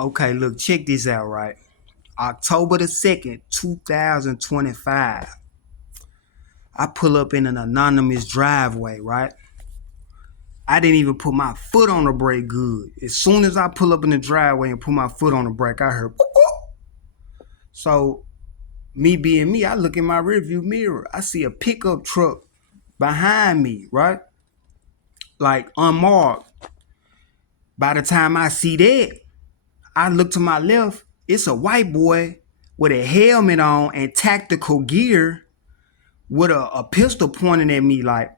Okay, look, check this out, right? October the 2nd, 2025. I pull up in an anonymous driveway, right? I didn't even put my foot on the brake good. As soon as I pull up in the driveway and put my foot on the brake, I heard, boop, boop. So, me being me, I look in my rearview mirror. I see a pickup truck behind me, right? Like unmarked. By the time I see that, I look to my left. It's a white boy with a helmet on and tactical gear with a pistol pointing at me like,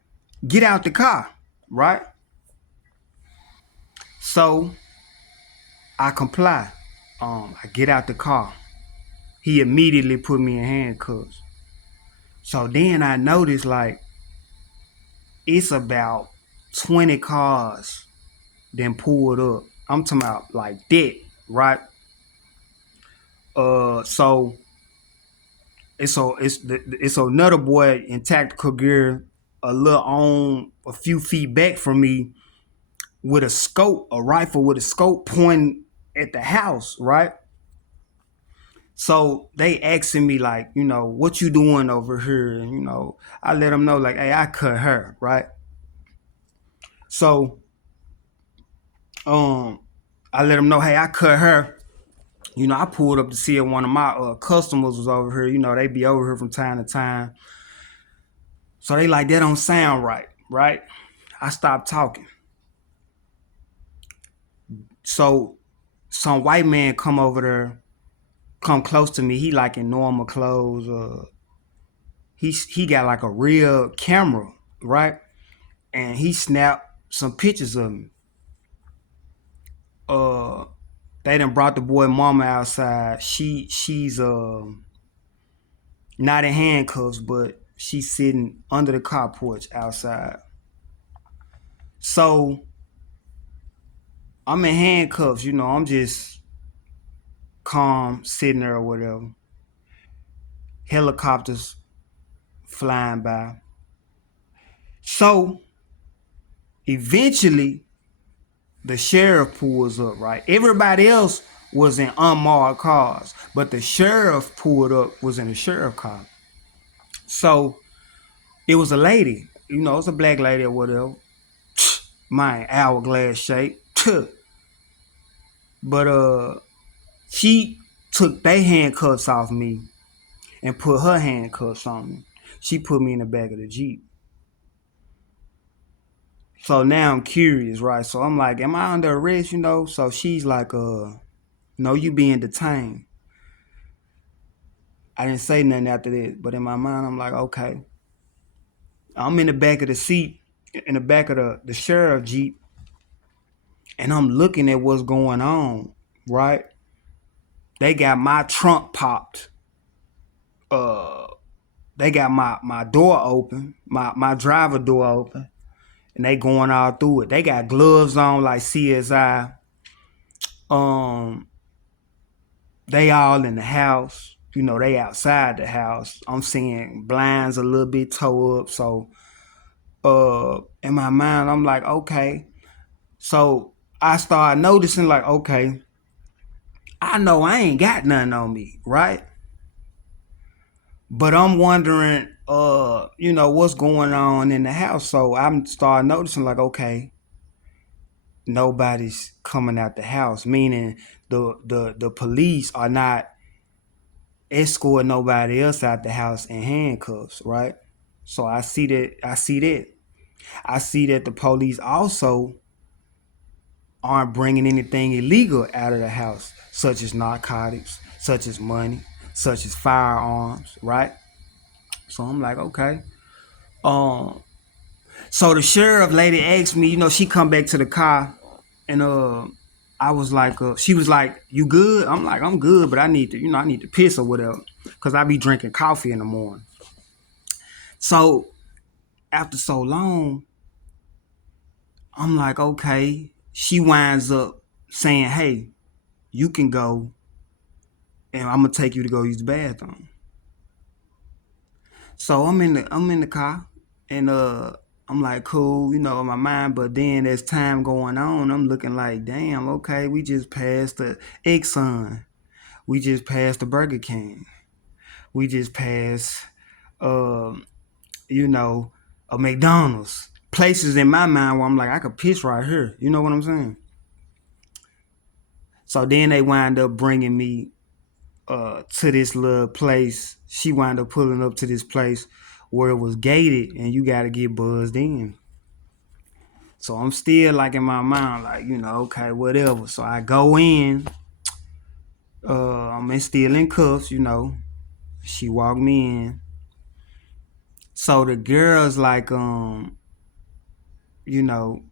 get out the car, right? So I comply. I get out the car. He immediately put me in handcuffs. So then I noticed like it's about 20 cars then pulled up. I'm talking about like that, right? So it's another boy in tactical gear, a few feet back from me with a scope, a rifle with a scope pointing at the house, right? So they asking me like, what you doing over here? And I let them know like, hey, I cut her, right? So I let them know, hey, I cut her. I pulled up to see if one of my customers was over here. They be over here from time to time. So they like, that don't sound right, right? I stopped talking. So some white man come over there, come close to me. He like in normal clothes. He got like a real camera, right? And he snapped some pictures of me. They done brought the boy mama outside. She's not in handcuffs, but she's sitting under the car porch outside. So I'm in handcuffs, I'm just calm, sitting there or whatever. Helicopters flying by. So eventually the sheriff pulls up, right? Everybody else was in unmarked cars, but the sheriff pulled up, was in a sheriff car. So it was a lady, it's a black lady or whatever. My hourglass shape. But she took their handcuffs off me and put her handcuffs on me. She put me in the back of the Jeep. So now I'm curious, right? So I'm like, am I under arrest, So she's like, no, you being detained. I didn't say nothing after that, but in my mind, I'm like, okay. I'm in the back of the seat, in the back of the sheriff Jeep, and I'm looking at what's going on, right? They got my trunk popped. They got my door open, my driver door open, and they going all through it. They got gloves on like CSI. They all in the house. They outside the house. I'm seeing blinds a little bit toe up. So in my mind, I'm like, okay. So I started noticing like, okay, I know I ain't got nothing on me, right? But I'm wondering, what's going on in the house. So I'm starting noticing like, okay, nobody's coming out the house, meaning the police are not escorting nobody else out the house in handcuffs, right? So I see that. I see that the police also aren't bringing anything illegal out of the house, such as narcotics, such as money, such as firearms, right? So I'm like, okay. So the sheriff lady asked me, she come back to the car, and I was like, she was like, you good? I'm like, I'm good, but I need to piss or whatever, cause I be drinking coffee in the morning. So after so long, I'm like, okay. She winds up saying, hey, you can go, and I'm gonna take you to go use the bathroom. So I'm in the car, and I'm like, cool, in my mind. But then as time going on, I'm looking like, damn, okay, we just passed the Exxon. We just passed the Burger King. We just passed, um, a McDonald's. Places in my mind where I'm like, I could piss right here. You know what I'm saying? So then they wind up bringing me to this little place. She wound up pulling up to this place where it was gated and you got to get buzzed in. So I'm still like in my mind, like, okay, whatever. So I go in, I'm still in cuffs, She walked me in. So the girl's like, you know,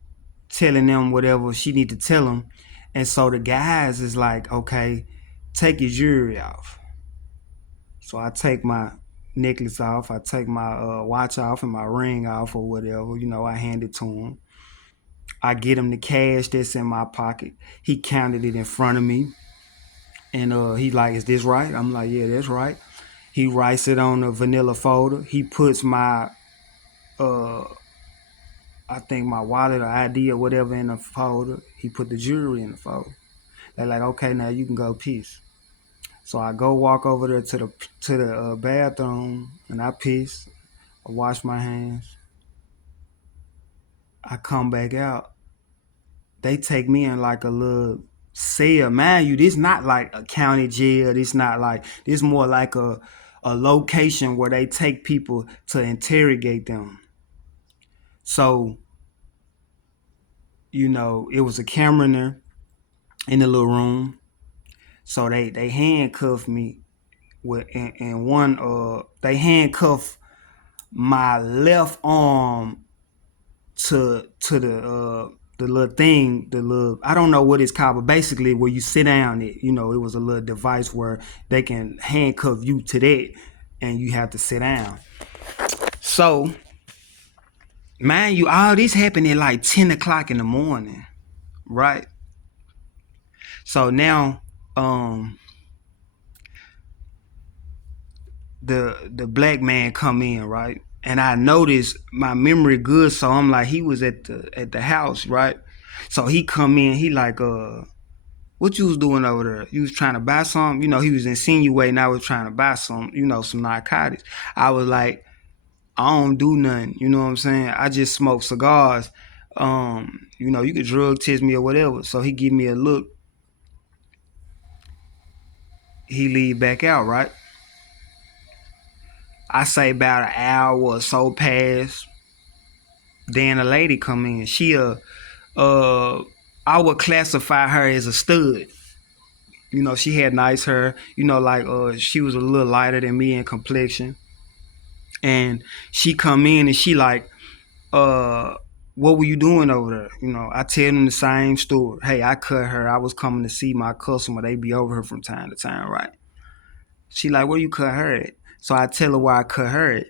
telling them whatever she need to tell them. And so the guys is like, okay, take your jewelry off. So I take my necklace off, I take my watch off and my ring off or whatever, I hand it to him. I get him the cash that's in my pocket. He counted it in front of me. And he like, is this right? I'm like, yeah, that's right. He writes it on a vanilla folder. He puts my, I think my wallet or ID or whatever in the folder. He put the jewelry in the folder. They're like, okay, now you can go piss. So I go walk over there to the bathroom and I piss. I wash my hands. I come back out. They take me in like a little cell. Mind you, this not like a county jail. This more like a location where they take people to interrogate them. So, it was a camera in the little room. So they handcuffed me with and one they handcuffed my left arm to the little thing, I don't know what it's called, but basically where you sit down, it was a little device where they can handcuff you to that and you have to sit down. So, mind you, all this happened at like 10 o'clock in the morning, right? So now, the black man come in, right? And I noticed my memory good, so I'm like, he was at the house, right? So he come in, he like, what you was doing over there? You was trying to buy something? He was insinuating I was trying to buy some narcotics. I was like, I don't do nothing, you know what I'm saying? I just smoke cigars. You could drug test me or whatever. So he give me a look. He leave back out, right? I say about an hour or so pass. Then a lady come in. She I would classify her as a stud. She had nice hair. She was a little lighter than me in complexion. And she come in and she like, what were you doing over there? I tell them the same story. Hey, I cut her. I was coming to see my customer. They be over here from time to time, right? She like, where you cut her at? So I tell her where I cut her at.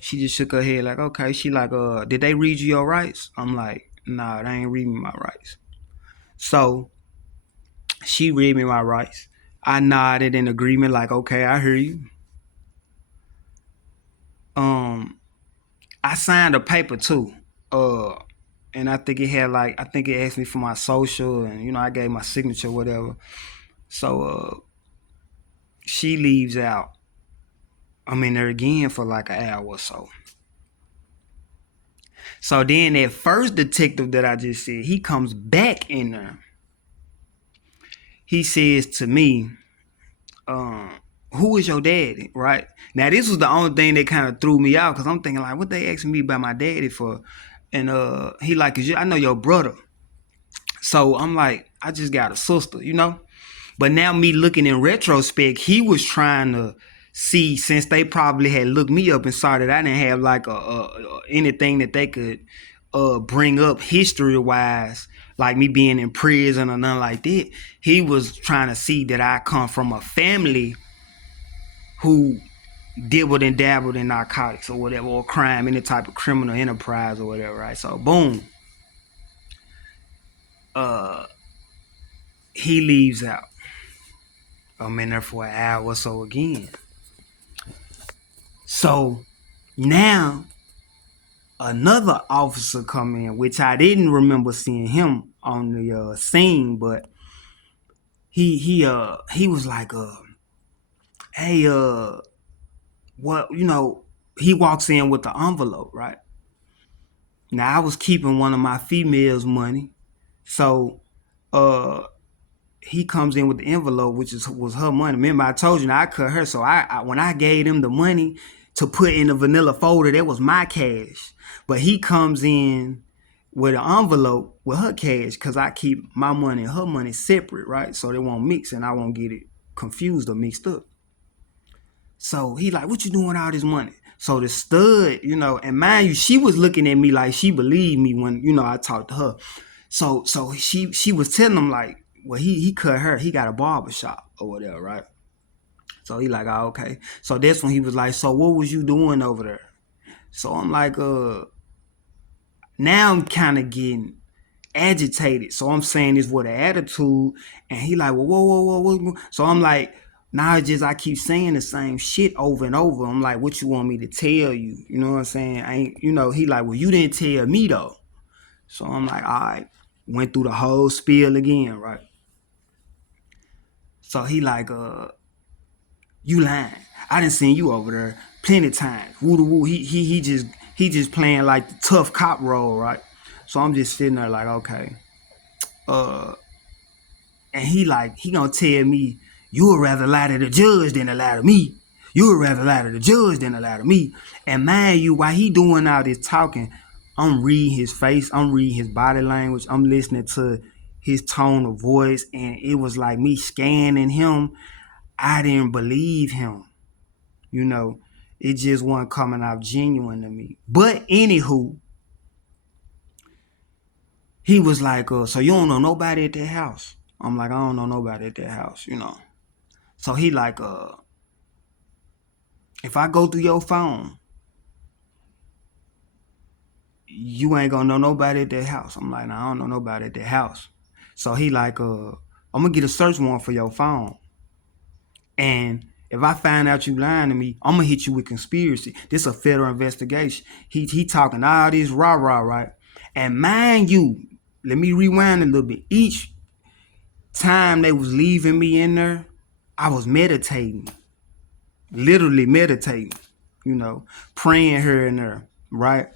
She just shook her head like, okay. She like, did they read you your rights? I'm like, nah, they ain't read me my rights. So she read me my rights. I nodded in agreement like, okay, I hear you. I signed a paper too. And I think it asked me for my social and, I gave my signature, whatever. So she leaves out. I'm in there again for like an hour or so. So then that first detective that I just said, he comes back in there. He says to me, who is your daddy, right? Now, this was the only thing that kind of threw me out because I'm thinking like, what they asking me about my daddy for? And he like, I know your brother. So I'm like, I just got a sister, But now me looking in retrospect, he was trying to see, since they probably had looked me up and saw that I didn't have like anything that they could bring up history-wise, like me being in prison or nothing like that. He was trying to see that I come from a family who dibbled and dabbled in narcotics or whatever, or crime, any type of criminal enterprise or whatever, right? So boom. He leaves out. I'm in there for an hour or so again. So now another officer come in, which I didn't remember seeing him on the scene, but he was like, hey, what, he walks in with the envelope, right? Now I was keeping one of my females' money, so uh he comes in with the envelope, which was her money. Remember, I told you, now I cut her, so I when I gave him the money to put in the vanilla folder, that was my cash. But he comes in with an envelope with her cash, because I keep my money and her money separate, right? So they won't mix and I won't get it confused or mixed up. So he like, what you doing with all this money? So the stud, and mind you, she was looking at me like she believed me when, I talked to her. So she was telling him like, well, he cut her, he got a barber shop or whatever, right? So he like, oh, okay. So that's when he was like, so what was you doing over there? So I'm like, now I'm kind of getting agitated. So I'm saying this with an attitude, and he like, well, whoa. So I'm like, now it's just I keep saying the same shit over and over. I'm like, what you want me to tell you? You know what I'm saying? I ain't, he like, well, you didn't tell me though. So I'm like, all right. Went through the whole spiel again, right? So he like, you lying. I done seen you over there plenty of times. Woo. He just playing like the tough cop role, right? So I'm just sitting there like, okay. And he gonna tell me, you would rather lie to the judge than to lie to me. You would rather lie to the judge than to lie to me. And mind you, while he doing all this talking, I'm reading his face, I'm reading his body language, I'm listening to his tone of voice, and it was like me scanning him. I didn't believe him. It just wasn't coming out genuine to me. But anywho, he was like, so you don't know nobody at that house? I'm like, I don't know nobody at that house, So he like, if I go through your phone, you ain't gonna know nobody at that house. I'm like, nah, I don't know nobody at that house. So he like, I'm gonna get a search warrant for your phone. And if I find out you lying to me, I'm gonna hit you with conspiracy. This a federal investigation. He talking all this rah-rah, right? And mind you, let me rewind a little bit. Each time they was leaving me in there, I was meditating. Literally meditating, praying here and there, right?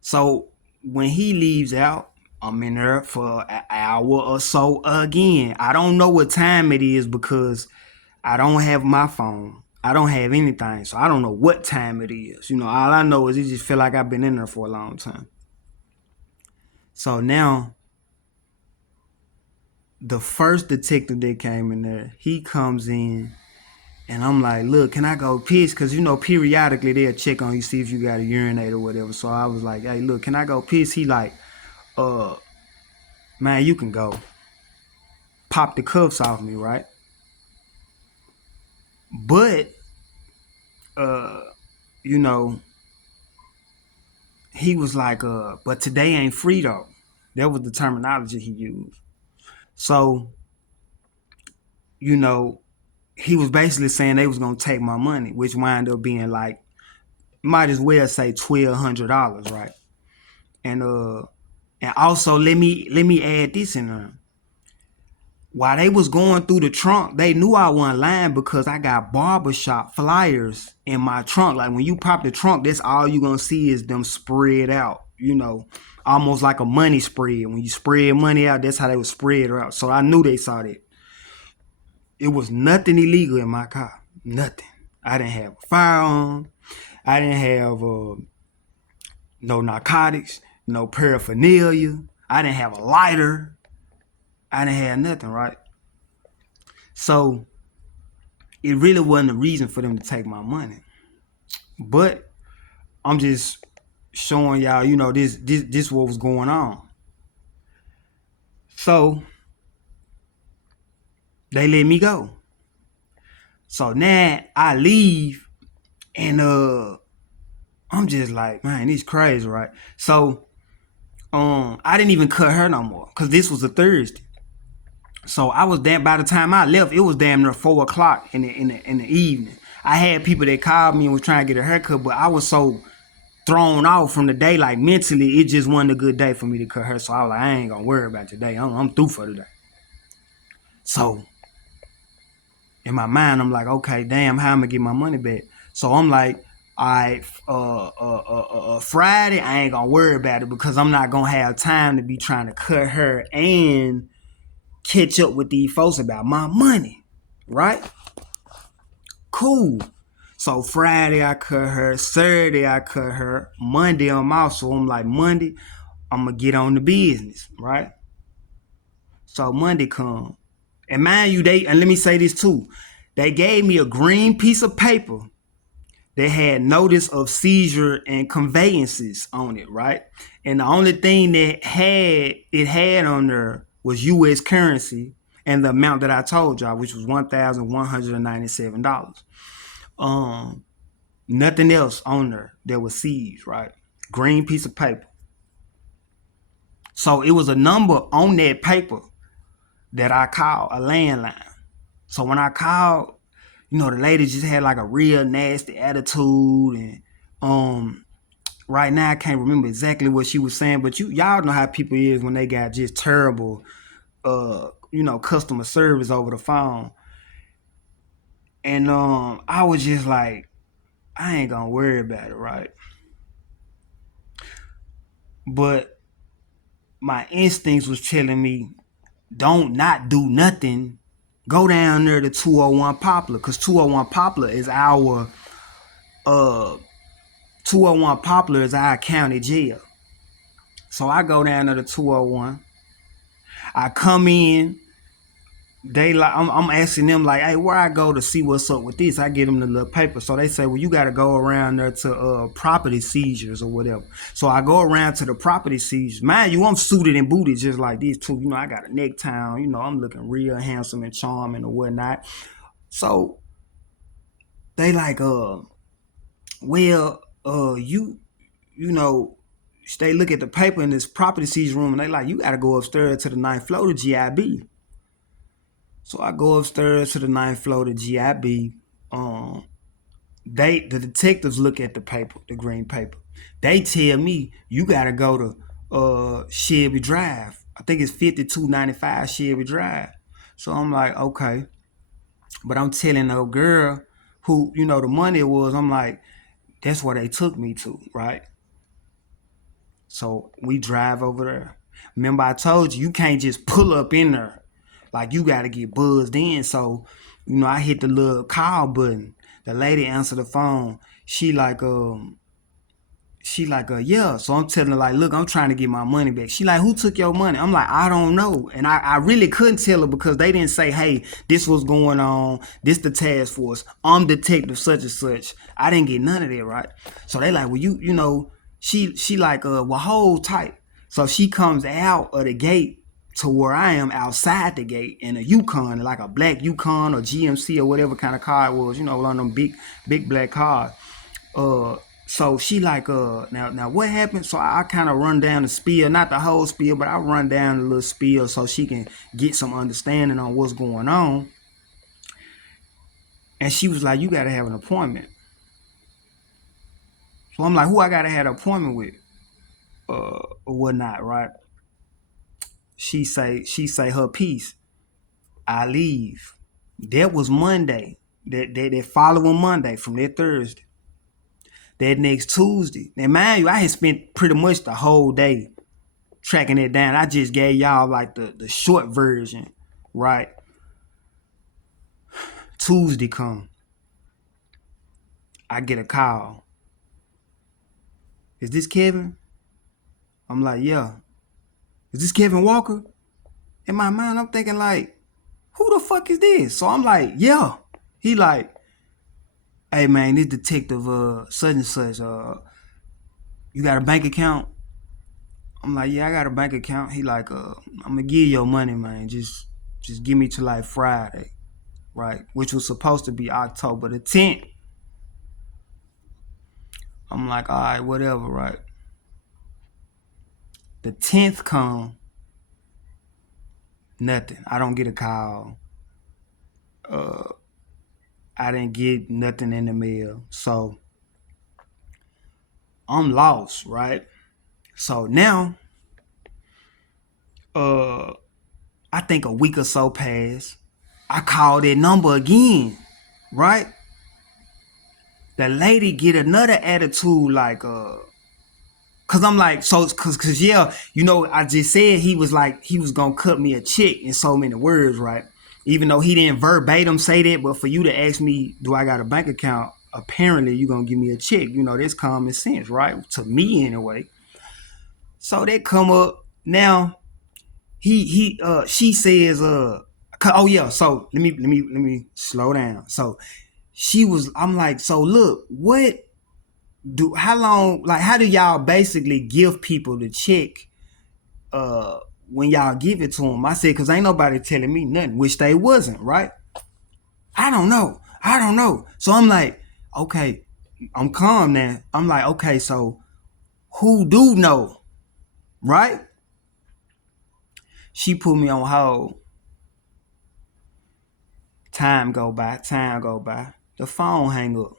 So when he leaves out, I'm in there for an hour or so again. I don't know what time it is because I don't have my phone. I don't have anything, so I don't know what time it is. All I know is it just feel like I've been in there for a long time. So now, the first detective that came in there, he comes in, and I'm like, look, can I go piss? Because, periodically they'll check on you, see if you got a urinate or whatever. So I was like, hey, look, can I go piss? He like, man, you can go. Pop the cuffs off me, right? But, he was like, but today ain't free though. That was the terminology he used. So, he was basically saying they was gonna take my money, which wound up being like, might as well say $1,200, right? And also let me add this in there. While they was going through the trunk, they knew I wasn't lying because I got barbershop flyers in my trunk. Like when you pop the trunk, that's all you gonna see is them spread out, almost like a money spread. When you spread money out, that's how they would spread out. So I knew they saw that. It was nothing illegal in my car. Nothing. I didn't have a firearm. I didn't have no narcotics, no paraphernalia. I didn't have a lighter. I didn't have nothing, right? So it really wasn't a reason for them to take my money. But I'm just showing y'all, this what was going on. So they let me go. So now I leave, and I'm just like, man, it's crazy, right? So I didn't even cut her no more because this was a Thursday. So I was damn. By the time I left, it was damn near 4:00 in the evening. I had people that called me and was trying to get a haircut, but I was so thrown off from the day. Like mentally, it just wasn't a good day for me to cut her. So I was like, I ain't gonna worry about today. I'm through for today. So in my mind, I'm like, okay, damn, how am I gonna get my money back? So I'm like, all right, Friday, I ain't gonna worry about it because I'm not gonna have time to be trying to cut her and catch up with these folks about my money, right? Cool. So Friday I cut her, Saturday I cut her, Monday I'm off. So I'm like, Monday, I'm gonna get on the business, right? So Monday come. And mind you, and let me say this too, they gave me a green piece of paper that had notice of seizure and conveyances on it, right? And the only thing that it had on there was US currency and the amount that I told y'all, which was $1,197. Nothing else on there that was seized, right? Green piece of paper. So it was a number on that paper that I called, a landline. So when I called, the lady just had like a real nasty attitude, and right now I can't remember exactly what she was saying, but y'all know how people is when they got just terrible customer service over the phone. And I was just like, I ain't gonna worry about it, right? But my instincts was telling me, don't not do nothing. Go down there to 201 Poplar, because 201 Poplar is our 201 Poplar is our county jail. So I go down there to 201. I come in. They like I'm asking them like, hey, where I go to see what's up with this? I get them the little paper. So they say, well, you got to go around there to property seizures or whatever. So I go around to the property seizures. Mind you, I'm suited and booted just like this too. I got a necktie on. I'm looking real handsome and charming or whatnot. So they like, they look at the paper in this property seizure room and they like, you got to go upstairs to the 9th floor to GIB. So I go upstairs to the 9th floor to GIB. The detectives look at the paper, the green paper. They tell me you gotta go to Shelby Drive. I think it's 5295 Shelby Drive. So I'm like, okay. But I'm telling the girl who, the money was, I'm like, that's where they took me to, right? So we drive over there. Remember I told you can't just pull up in there. Like you gotta get buzzed in. So, I hit the little call button. The lady answered the phone. She like, yeah. So I'm telling her like, look, I'm trying to get my money back. She like, who took your money? I'm like, I don't know. And I really couldn't tell her because they didn't say, hey, this was going on. This the task force. I'm detective such and such. I didn't get none of that, right? So they like, well, she like, well, hold tight. So she comes out of the gate to where I am outside the gate in a Yukon, like a black Yukon or GMC or whatever kind of car it was, one of them big black cars. So she like, now what happened? So I kind of run down the spiel, not the whole spiel, but I run down the little spiel so she can get some understanding on what's going on. And she was like, you got to have an appointment. So I'm like, who I got to have an appointment with? Or whatnot, right? She say her piece. I leave. That was Monday. That following Monday from that Thursday. That next Tuesday. Now, mind you, I had spent pretty much the whole day tracking it down. I just gave y'all like the short version, right? Tuesday come. I get a call. Is this Kevin? I'm like, yeah. Is this Kevin Walker? In my mind, I'm thinking like, who the fuck is this? So I'm like, yeah. He like, hey man, this detective such and such, you got a bank account? I'm like, yeah, I got a bank account. He like, I'm gonna give you your money, man. Just give me to like Friday, right? Which was supposed to be October the 10th. I'm like, all right, whatever, right? The 10th come, nothing. I don't get a call. I didn't get nothing in the mail. So I'm lost, right? So now, I think a week or so passed. I called that number again, right? The lady get another attitude like, cause I'm like, cause yeah, I just said he was gonna cut me a check in so many words, right? Even though he didn't verbatim say that, but for you to ask me, do I got a bank account? Apparently, you're gonna give me a check. That's common sense, right? To me, anyway. So that come up now. She says, oh yeah. So let me slow down. So I'm like, so look, how long, like, how do y'all basically give people the check when y'all give it to them? I said, because ain't nobody telling me nothing, which they wasn't, right? I don't know. So I'm like, okay, I'm calm now. I'm like, okay, so who do know, right? She put me on hold. Time go by. The phone hang up.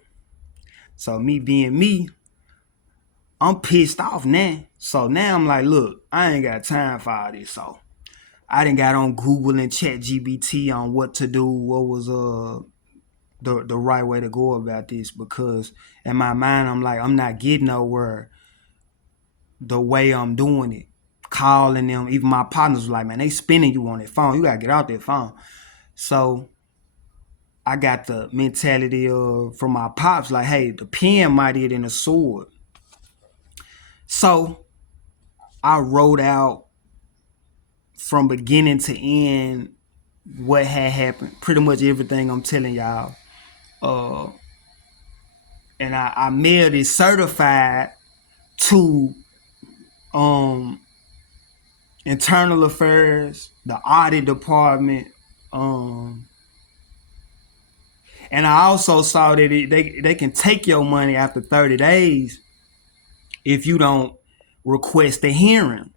So me being me, I'm pissed off now. So now I'm like, look, I ain't got time for all this. So I done got on Google and ChatGPT on what to do, what was the right way to go about this, because in my mind I'm like, I'm not getting nowhere the way I'm doing it. Calling them, even my partners was like, man, they spinning you on that phone. You gotta get out that phone. So I got the mentality of from my pops, like, hey, the pen mightier than the sword. So I wrote out from beginning to end what had happened, pretty much everything I'm telling y'all. And I mailed it certified to internal affairs, the audit department, and I also saw that they can take your money after 30 days if you don't request a hearing.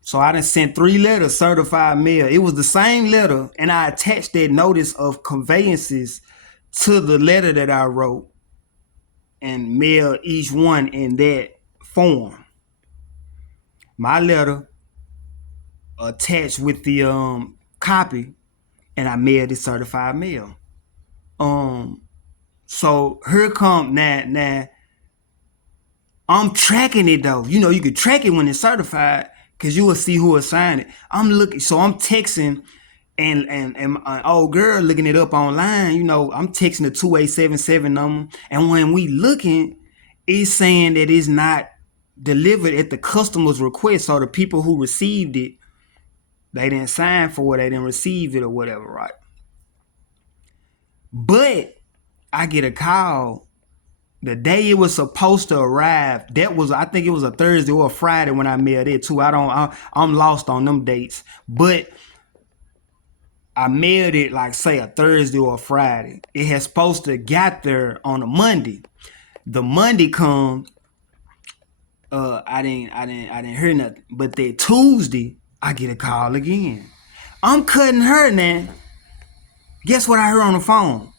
So I done sent 3 letters, certified mail. It was the same letter, and I attached that notice of conveyances to the letter that I wrote and mailed each one in that form. My letter attached with the copy, and I mailed it certified mail. So here come now. I'm tracking it though. You can track it when it's certified because you will see who assigned it. I'm texting and my old girl looking it up online. I'm texting the 2877 number, and when we looking, it's saying that it's not delivered at the customer's request. So the people who received it, they didn't sign for it, they didn't receive it or whatever, right? But I get a call the day it was supposed to arrive. I think it was a Thursday or a Friday when I mailed it too. I'm lost on them dates, but I mailed it like say a Thursday or a Friday. It had supposed to got there on a Monday. The Monday come, I didn't hear nothing. But that Tuesday, I get a call again. I'm cutting her now. Guess what I heard on the phone?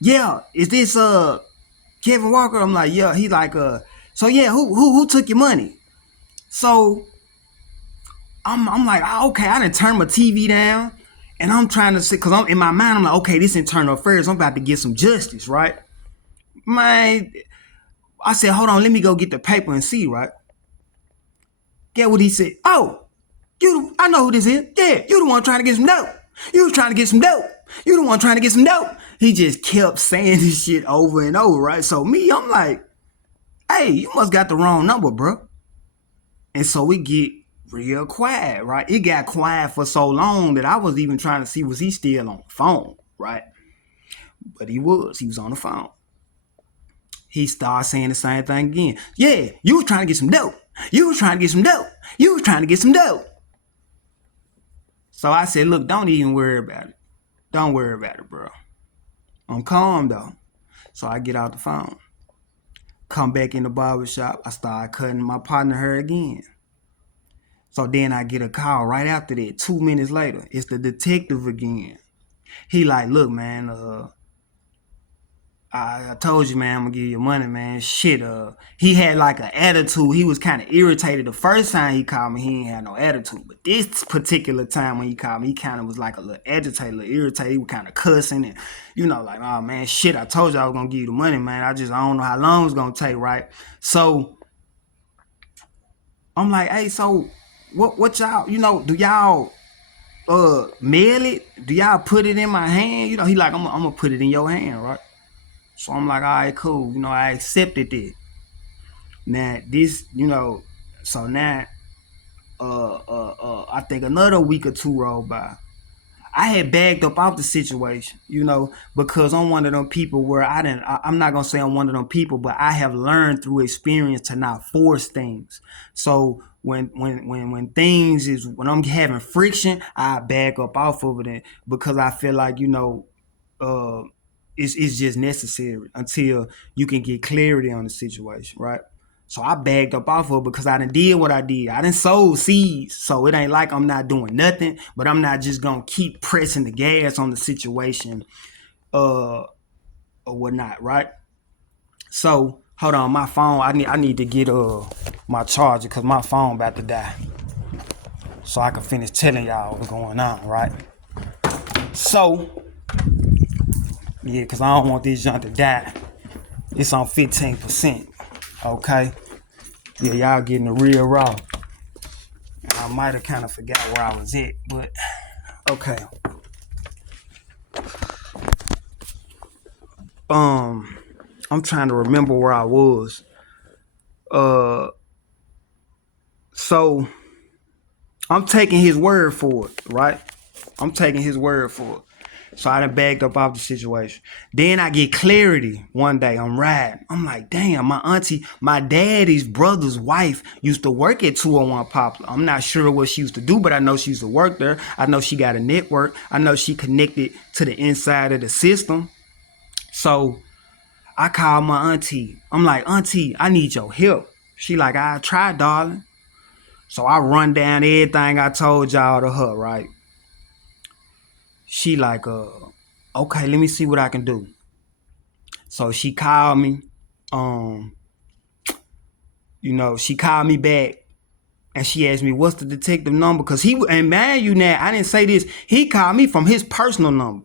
Yeah, is this Kevin Walker? I'm like, yeah. He like, so yeah, who took your money? So I'm like, oh, okay, I done turned my TV down, and I'm trying to see, because I'm in my mind, I'm like, okay, this internal affairs, I'm about to get some justice, right? Man, I said, hold on, let me go get the paper and see, right? Get what he said. Oh, I know who this is. Yeah, you the one trying to get some dope. You was trying to get some dope. You the one trying to get some dope. He just kept saying this shit over and over, right? So me, I'm like, hey, you must got the wrong number, bro. And so we get real quiet, right? It got quiet for so long that I was even trying to see, was he still on the phone, right? But he was on the phone. He started saying the same thing again. Yeah, you was trying to get some dope. You was trying to get some dope. You was trying to get some dope. So I said, look, don't even worry about it. Don't worry about it, bro. I'm calm though. So I get out the phone. Come back in the barbershop. I start cutting my partner hair again. So then I get a call right after that, 2 minutes later. It's the detective again. He like, look, man, I told you, man, I'm gonna give you money, man. Shit, he had like an attitude. He was kind of irritated the first time he called me. He ain't had no attitude, but this particular time when he called me, he kind of was like a little agitated, a little irritated. He was kind of cussing and, like, oh man, shit. I told you I was gonna give you the money, man. I don't know how long it's gonna take, right? So I'm like, hey, so what y'all, do y'all mail it? Do y'all put it in my hand? He like, I'm gonna put it in your hand, right? So I'm like, all right, cool. I accepted it. Now this, so now, I think another week or two rolled by. I had bagged up off the situation, because I'm one of them people where I'm not gonna say I'm one of them people, but I have learned through experience to not force things. So when I'm having friction, I bag up off of it because I feel like, uh, it's just necessary until you can get clarity on the situation, right? So I bagged up off of it because I done did what I did. I done sowed seeds. So it ain't like I'm not doing nothing, but I'm not just gonna keep pressing the gas on the situation or whatnot, right? So hold on, my phone, I need to get my charger because my phone about to die. So I can finish telling y'all what's going on, right? So yeah, because I don't want this junk to die. It's on 15%. Okay? Yeah, y'all getting the real raw. I might have kind of forgot where I was at, but okay. I'm trying to remember where I was. So I'm taking his word for it, right? I'm taking his word for it. So I done bagged up off the situation. Then I get clarity one day. I'm riding. I'm like, damn, my daddy's brother's wife used to work at 201 Poplar. I'm not sure what she used to do, but I know she used to work there. I know she got a network. I know she connected to the inside of the system. So I called my auntie. I'm like, auntie, I need your help. She like, I tried, darling. So I run down everything I told y'all to her, right? She like, okay, let me see what I can do. So she called me. She called me back and she asked me, what's the detective number? Because and man, I didn't say this. He called me from his personal number.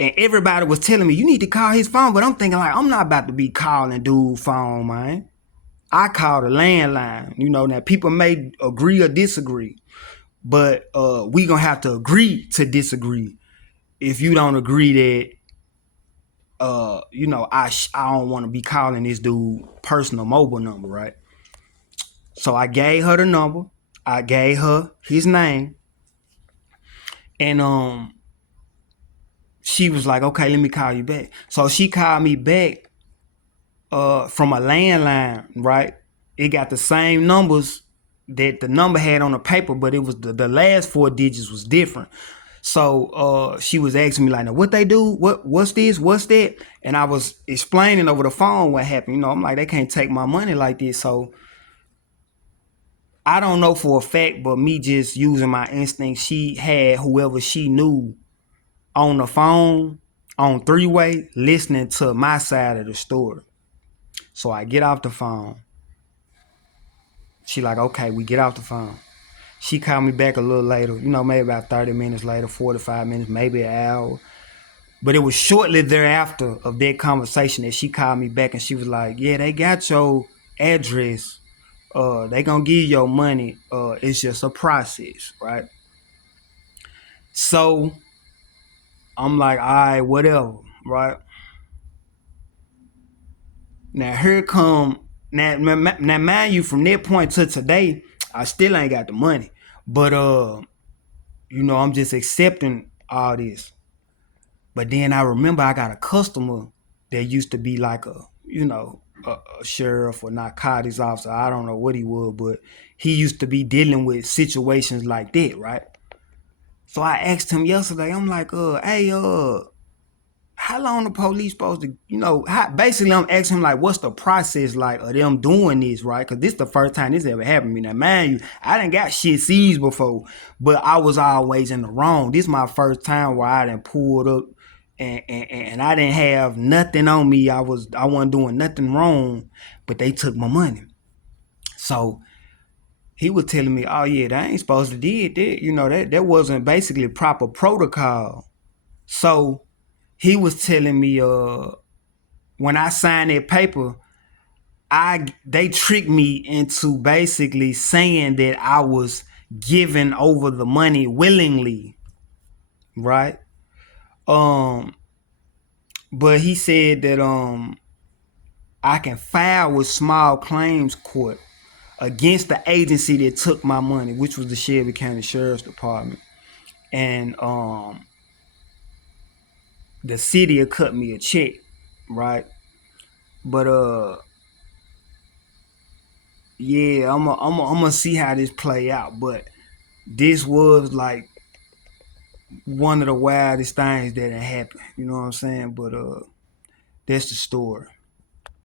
And everybody was telling me, you need to call his phone. But I'm thinking, like, I'm not about to be calling dude's phone, man. I called a landline. Now people may agree or disagree. But we gonna have to agree to disagree. If you don't agree that, I don't want to be calling this dude personal mobile number, right? So I gave her the number. I gave her his name. And she was like, okay, let me call you back. So she called me back from a landline, right? It got the same numbers that the number had on the paper, but it was the last 4 digits was different. So she was asking me like, now what they do? What's this? What's that? And I was explaining over the phone what happened. I'm like, they can't take my money like this. So I don't know for a fact, but me just using my instinct, she had whoever she knew on the phone on 3-way listening to my side of the story. So I get off the phone. She like, okay, we get off the phone. She called me back a little later, maybe about 30 minutes later, 45 minutes, maybe an hour. But it was shortly thereafter of that conversation that she called me back and she was like, yeah, they got your address. They gonna give you your money. It's just a process, right? So I'm like, all right, whatever, right? Now here come, now mind you, from that point to today, I still ain't got the money. But I'm just accepting all this. But then I remember I got a customer that used to be like a sheriff or narcotics officer. I don't know what he was, but he used to be dealing with situations like that, right? So I asked him yesterday, I'm like, hey, how long the police supposed to, basically I'm asking him like, what's the process like of them doing this, right? Because this is the first time this ever happened to me. Now, mind you, I done got shit seized before, but I was always in the wrong. This is my first time where I done pulled up and I didn't have nothing on me. I wasn't doing nothing wrong, but they took my money. So he was telling me, "Oh yeah, they ain't supposed to did that. You know that wasn't basically proper protocol." So he was telling me, when I signed that paper, they tricked me into basically saying that I was giving over the money willingly, right? Um, but he said that I can file with small claims court against the agency that took my money, which was the Shelby County Sheriff's Department, and the city will cut me a check, right? But yeah, I'm gonna see how this play out. But this was like one of the wildest things that had happened. You know what I'm saying? But that's the story.